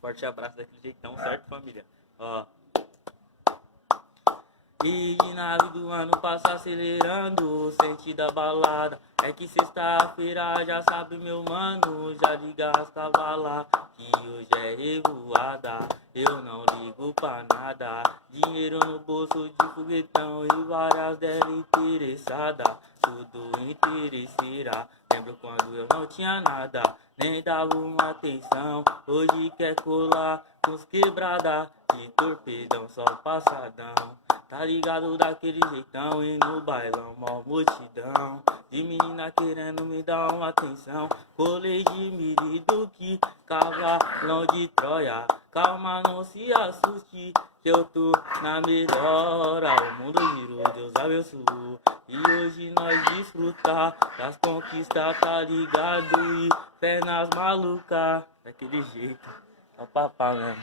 Forte abraço daquele jeitão, certo, família? Ó. E de nave do ano passa acelerando, sente da balada. É que sexta-feira já sabe, meu mano, já liga as cavalas, que hoje é revoada. Eu não ligo pra nada, dinheiro no bolso de foguetão e várias dela interessadas, tudo interesseira. Lembro quando eu não tinha nada, nem dava uma atenção. Hoje quer colar com os quebrada, de torpedão só passadão. Tá ligado daquele jeitão e no bailão mó multidão de menina querendo me dar uma atenção. Colei de mirido que cavalão de Troia. Calma, não se assuste, que eu tô na melhora. O mundo girou, Deus abençoou. E hoje nós desfrutar das conquistas, tá ligado? E fé nas malucas, daquele jeito, é o papá mesmo.